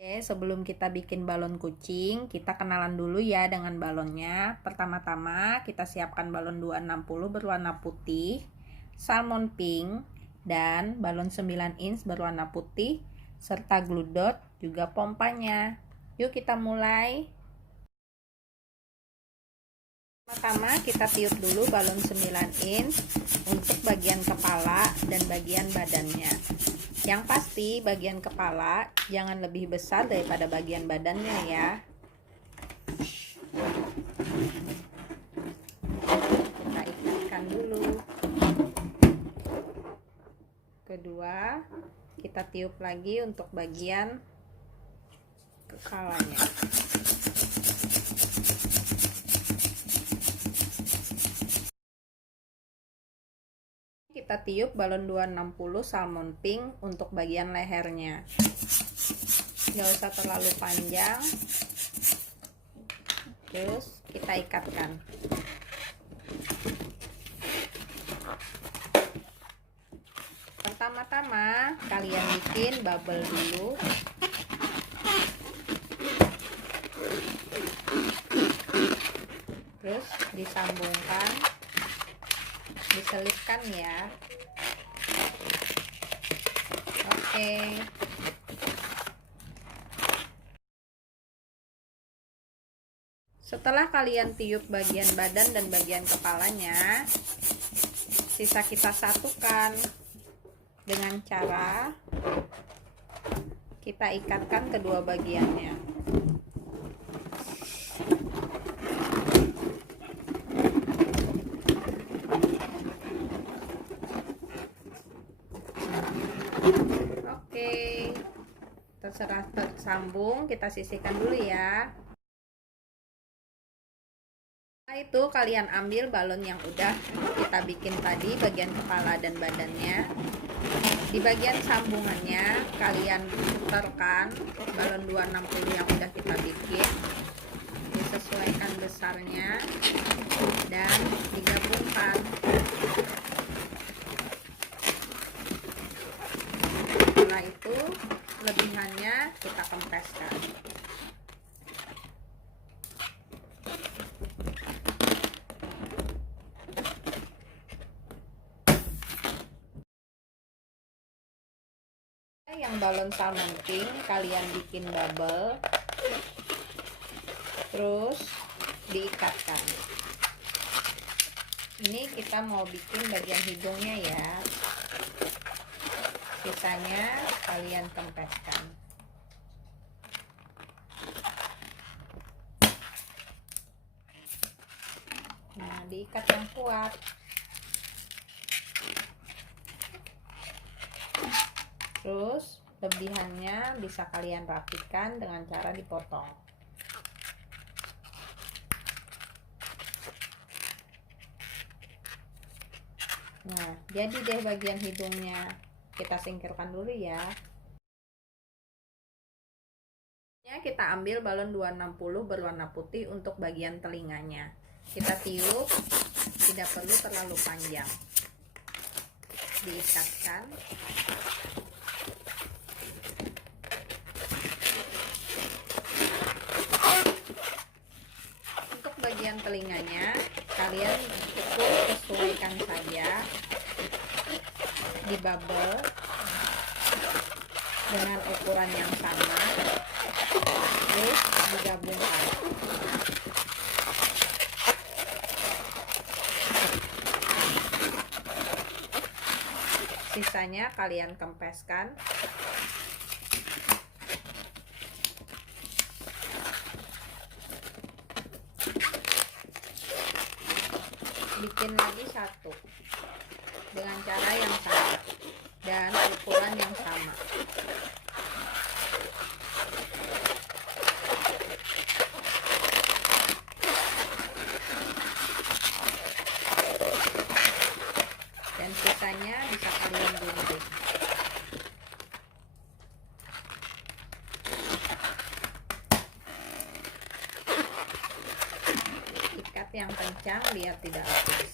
Oke, sebelum kita bikin balon kucing, kita kenalan dulu ya dengan balonnya. Pertama-tama kita siapkan balon 260 berwarna putih, salmon pink, dan balon 9 inch berwarna putih, serta glue dot juga pompanya. Yuk kita mulai. Pertama kita tiup dulu balon 9 inch untuk bagian kepala dan bagian badannya. Yang pasti bagian kepala jangan lebih besar daripada bagian badannya ya. Kita ikatkan dulu. Kedua, kita tiup lagi untuk bagian kepalanya. Kita tiup balon 260 salmon pink untuk bagian lehernya. Gak usah terlalu panjang. Terus kita ikatkan. Pertama-tama kalian bikin bubble dulu. Terus disambungkan, diselipkan ya. Oke. Setelah kalian tiup bagian badan dan bagian kepalanya, sisa kita satukan dengan cara kita ikatkan kedua bagiannya. Oke, terserah tersambung, kita sisihkan dulu ya. Setelah itu kalian ambil balon yang udah kita bikin tadi, bagian kepala dan badannya. Di bagian sambungannya kalian putarkan balon 260 yang udah kita bikin, disesuaikan besarnya dan digabungkan. Setelah itu lebihannya kita kempeskan. Yang balon salmon pink kalian bikin bubble, terus diikatkan. Ini kita mau bikin bagian hidungnya ya. Sisanya kalian kempeskan. Nah, diikat yang kuat. Terus lebihannya bisa kalian rapikan dengan cara dipotong. Nah, jadi deh bagian hidungnya. Kita singkirkan dulu ya. Kita ambil balon 260 berwarna putih untuk bagian telinganya. Kita tiup, tidak perlu terlalu panjang. Diikatkan. Untuk bagian telinganya, kalian cukup sesuaikan saja di bubble dengan ukuran yang sama, terus digabungkan. Sisanya kalian kempeskan. Bikin lagi satu dengan cara yang sama dan ukuran yang sama. Dan sisanya bisa kalian gunting. Ikat yang kencang biar tidak lepas.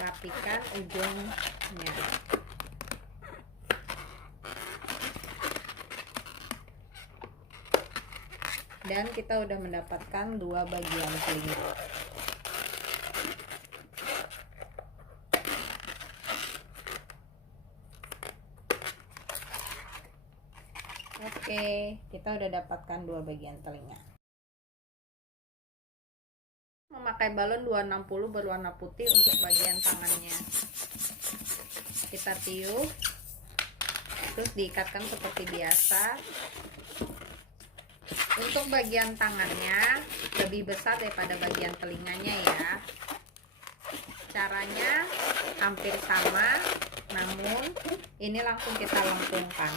Rapikan ujungnya. Dan kita udah mendapatkan 2 bagian telinga. Oke, kita udah dapatkan 2 bagian telinga. Memakai balon 260 berwarna putih untuk bagian tangannya. Kita tiup, terus diikatkan seperti biasa. Untuk bagian tangannya lebih besar daripada bagian telinganya ya. Caranya hampir sama, namun ini langsung kita lengkungkan.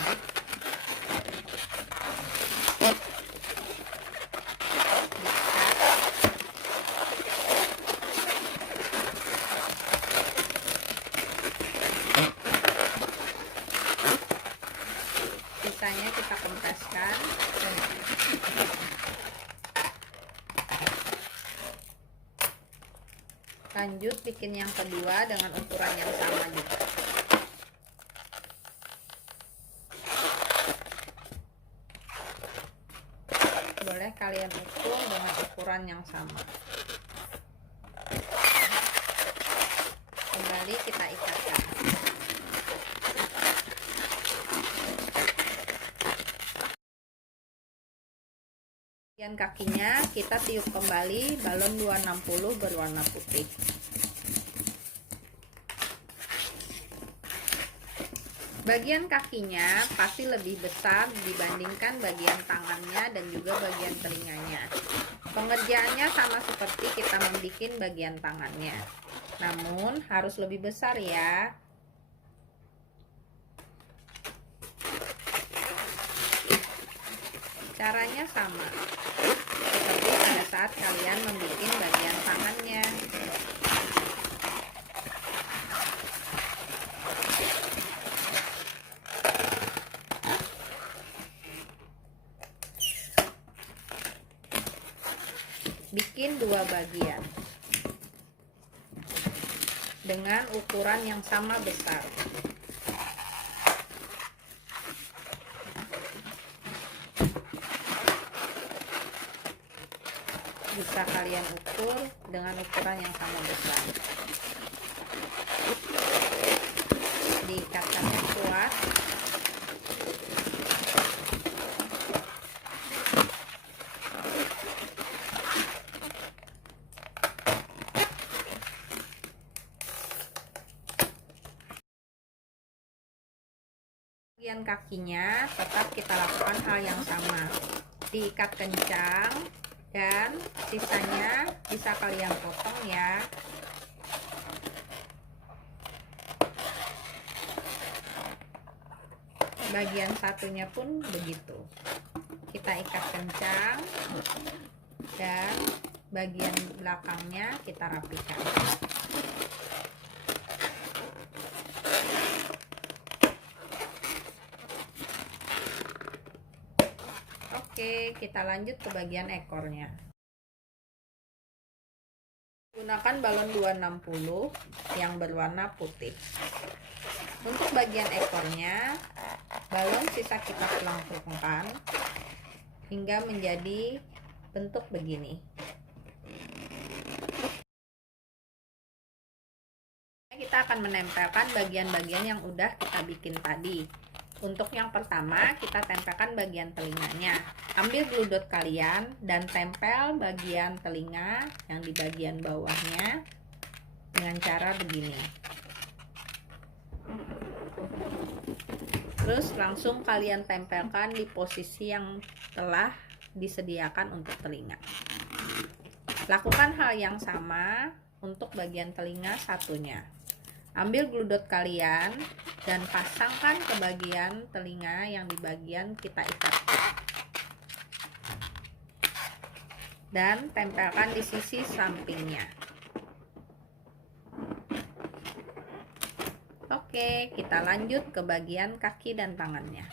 Sisanya kita kempeskan. Lanjut bikin yang kedua dengan ukuran yang sama juga. Boleh kalian ukur dengan ukuran yang sama. Kembali kita ikatkan. Bagian kakinya kita tiup kembali balon 260 berwarna putih. Bagian kakinya pasti lebih besar dibandingkan bagian tangannya dan juga bagian telinganya. Pengerjaannya sama seperti kita membuat bagian tangannya, namun harus lebih besar ya. Caranya sama seperti pada saat kalian membuat bagian tangannya. Bikin 2 bagian dengan ukuran yang sama besar. Bisa kalian ukur dengan ukuran yang sama besar. Diikatkan kuat. Bagian kakinya tetap kita lakukan hal yang sama. Diikat kencang. Dan sisanya bisa kalian potong ya. Bagian satunya pun begitu. Kita ikat kencang dan bagian belakangnya kita rapikan. Oke, kita lanjut ke bagian ekornya. Gunakan balon 260 yang berwarna putih. Untuk bagian ekornya, balon sisa kita lengkungkan hingga menjadi bentuk begini. Kita akan menempelkan bagian-bagian yang udah kita bikin tadi. Untuk yang pertama, kita tempelkan bagian telinganya. Ambil glue dot kalian dan tempel bagian telinga yang di bagian bawahnya dengan cara begini. Terus langsung kalian tempelkan di posisi yang telah disediakan untuk telinga. Lakukan hal yang sama untuk bagian telinga satunya. Ambil glue dot kalian dan pasangkan ke bagian telinga yang di bagian kita ikat. Dan tempelkan di sisi sampingnya. Oke, kita lanjut ke bagian kaki dan tangannya.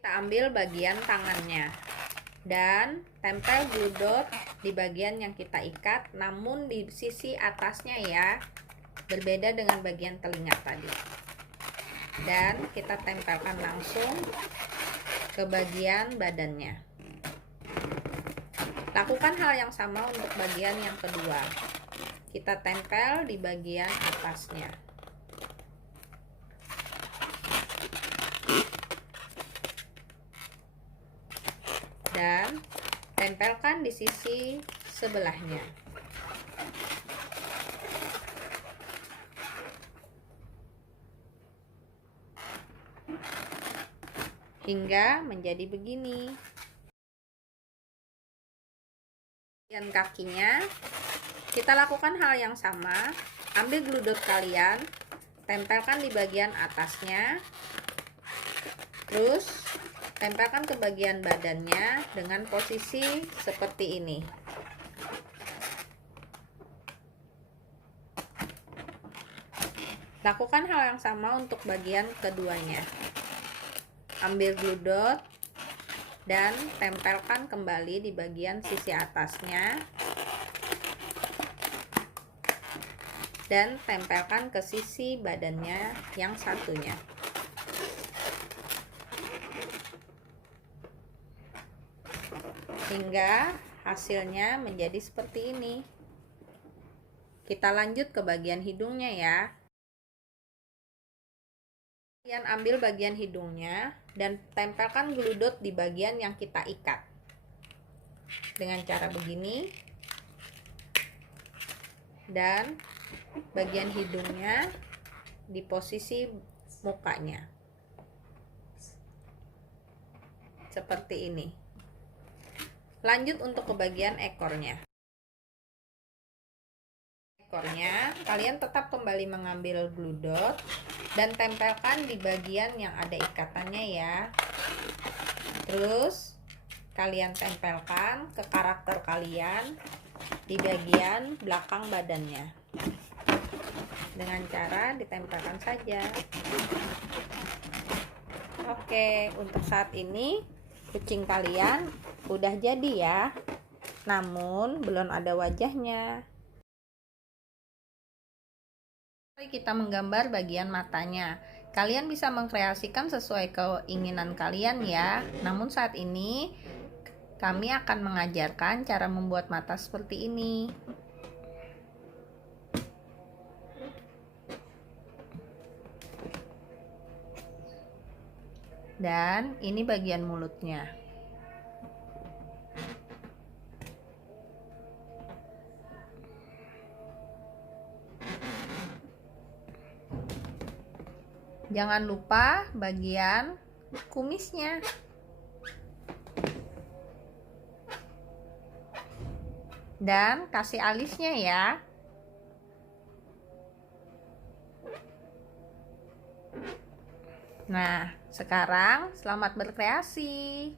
Kita ambil bagian tangannya dan tempel glue dot di bagian yang kita ikat, namun di sisi atasnya ya, berbeda dengan bagian telinga tadi. Dan kita tempelkan langsung ke bagian badannya. Lakukan hal yang sama untuk bagian yang kedua. Kita tempel di bagian atasnya. Dan tempelkan di sisi sebelahnya. Hingga menjadi begini. Bagian kakinya, kita lakukan hal yang sama. Ambil glue dot kalian, tempelkan di bagian atasnya. Terus tempelkan ke bagian badannya dengan posisi seperti ini. Lakukan hal yang sama untuk bagian keduanya. Ambil glue dot dan tempelkan kembali di bagian sisi atasnya. Dan tempelkan ke sisi badannya yang satunya. Hingga hasilnya menjadi seperti ini. Kita lanjut ke bagian hidungnya ya. Kalian ambil bagian hidungnya dan tempelkan glue dot di bagian yang kita ikat. Dengan cara begini. Dan bagian hidungnya di posisi mukanya. Seperti ini. Lanjut untuk ke bagian ekornya. Ekornya, kalian tetap kembali mengambil glue dot dan tempelkan di bagian yang ada ikatannya ya. Terus kalian tempelkan ke karakter kalian di bagian belakang badannya. Dengan cara ditempelkan saja. Oke, untuk saat ini kucing kalian udah jadi ya. Namun belum ada wajahnya. Mari kita menggambar bagian matanya. Kalian bisa mengkreasikan sesuai keinginan kalian ya. Namun saat ini kami akan mengajarkan cara membuat mata seperti ini. Dan ini bagian mulutnya. Jangan lupa bagian kumisnya. Dan kasih alisnya ya. Nah, sekarang selamat berkreasi.